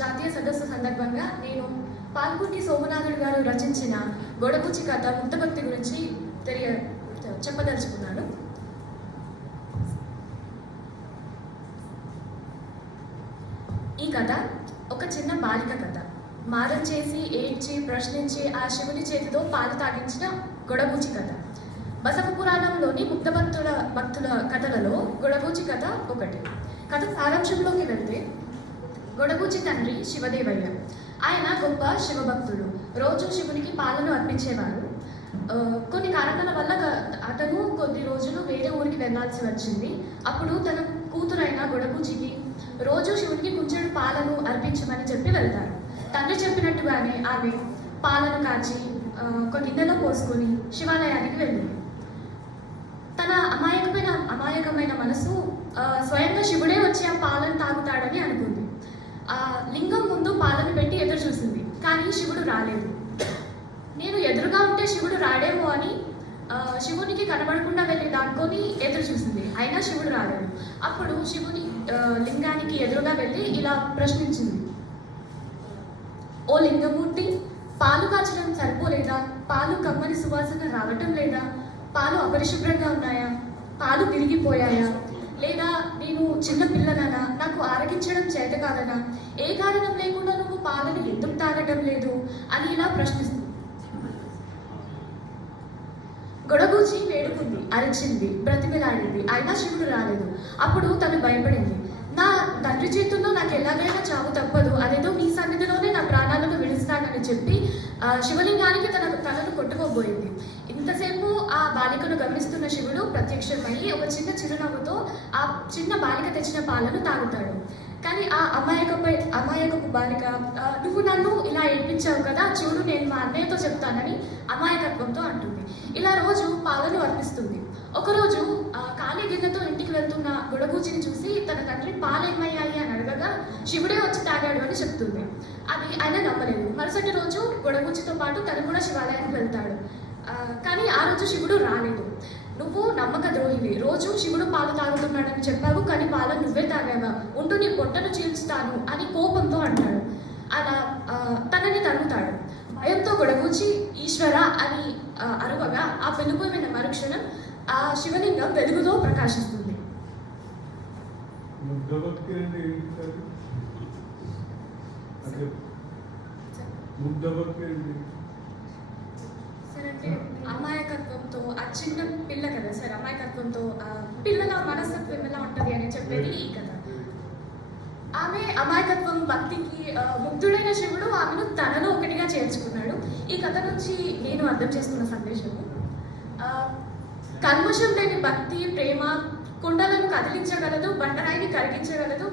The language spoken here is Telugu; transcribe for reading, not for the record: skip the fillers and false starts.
జాతీయ సదస్సు సందర్భంగా నేను పాల్కుర్తి సోమనాథుడు గారు రచించిన గొడబుచ్చి కథ ముక్తభక్తి గురించి చెప్పదలుచుకున్నాను. ఈ కథ ఒక చిన్న బాలిక కథ. మారం చేసి ఏడ్చి ప్రశ్నించి ఆ శివుని చేతితో పాలు తాగించిన గొడబుచ్చి కథ. బసవ పురాణంలోని భక్తుల కథలలో గొడబుచ్చి కథ ఒకటి. కథ సారాంశంలోకి వెళ్తే, గొడబుచ్చి తండ్రి శివదేవయ్య. ఆయన గొప్ప శివభక్తుడు. రోజు శివునికి పాలను అర్పించేవారు. కొన్ని కారణాల వల్ల అతను కొద్ది రోజులు వేరే ఊరికి వెళ్లాల్సి వచ్చింది. అప్పుడు తన కూతురైన గొడబుచ్చికి రోజు శివునికి కొంచెం పాలను అర్పించమని చెప్పి వెళ్తారు. తండ్రి చెప్పినట్టుగానే ఆమె పాలను కాచి ఒక గిన్నెలో పోసుకొని శివాలయానికి వెళ్ళింది. తన అమాయకమైన మనసు స్వయంగా శివుడే వచ్చి ఆ పాలను తాగుతాడని అనుకుంది. ఆ లింగం ముందు పాలను పెట్టి ఎదురు చూసింది, కానీ శివుడు రాలేదు. నేను ఎదురుగా ఉంటే శివుడు రాడేమో అని శివునికి కనబడకుండా వెళ్ళి దాక్కొని ఎదురు చూసింది. అయినా శివుడు రాలేదు. అప్పుడు శివుని లింగానికి ఎదురుగా వెళ్ళి ఇలా ప్రశ్నించింది, ఓ లింగమూర్తి, పాలు కాచడం సరిపోలేదా? పాలు కమ్మని సువాసన రావటం లేదా? పాలు అపరిశుభ్రంగా ఉన్నాయా? పాలు విరిగిపోయాయా? లేదా నేను చిన్న పిల్లననా? నాకు ఆరగించడం చేత కాదనా? ఏ కారణం లేకుండా నువ్వు పాలను ఎందుకు తాగటం లేదు అని ఇలా ప్రశ్నిస్తుంది. గొడబుచ్చి వేడుకుంది, అరిచింది, బ్రతిమిలాడింది. అయినా శివుడు రాలేదు. అప్పుడు తను భయపడింది. నా తండ్రి చేతుల్లో నాకు ఎలాగైనా చావు తప్పదు, అదేదో మీ సన్నిధిలోనే నా ప్రాణాలను విడుస్తానని చెప్పి శివలింగానికి తనను కొట్టుకోబోయింది. ఇంతసేపు ఆ బాలికను గమనిస్తున్న శివుడు ప్రత్యక్షమయ్యి ఒక చిన్న చిరునవ్వుతో ఆ చిన్న బాలిక తెచ్చిన పాలను తాగుతాడు. కానీ ఆ అమాయకపు బాలిక, నువ్వు నన్ను ఇలా ఏడ్పించావు కదా, చూడు నేను మా అన్నయ్యతో చెప్తానని అమాయకత్వంతో అంటుంది. ఇలా రోజు పాలను అర్పిస్తుంది. ఒకరోజు ఖాళీ గిన్నెతో ఇంటికి వెళ్తున్న గొడబుచ్చిని చూసి తన తండ్రి పాలేమయ్యాయి అని అడగగా శివుడే వచ్చి తాగాడు అని చెప్తుంది. అది ఆయన నమ్మలేదు. మరుసటి రోజు గొడబుచ్చితో పాటు తను కూడా శివాలయానికి వెళ్తాడు. కానీ ఆ రోజు శివుడు రాలేదు. నువ్వు నమ్మక ద్రోహివి, రోజు శివుడు పాలు తాగుతున్నాడని చెప్పావు, కానీ పాలను నువ్వే తాగావా, ఉంటూ నీ పొట్టను చీల్చుతాను అని కోపంతో అంటాడు. అలా తనని తరుగుతాడు. భయంతో గొడబుచ్చి ఈశ్వర అని అరవగా ఆ పెనుపోయిన మరుక్షణం ఆ శివలింగం వెలుగుతో ప్రకాశిస్తుంది. సార్ అంటే అమాయకత్వంతో, ఆ చిన్న పిల్ల కదా సార్, అమాయకత్వంతో పిల్లల మనస్తత్వం ఎలా ఉంటుంది అని చెప్పేది ఈ కథ. ఆమె అమాయకత్వం, భక్తికి ముగ్ధుడైన శివుడు ఆమెను తనలో ఒకటిగా చేర్చుకున్నాడు. ఈ కథ నుంచి నేను అర్థం చేసుకున్న సందేశము, కల్మషం లేని భక్తి, ప్రేమ కొండలను కదిలించగలదు, బండరాయిని కరిగించగలదు.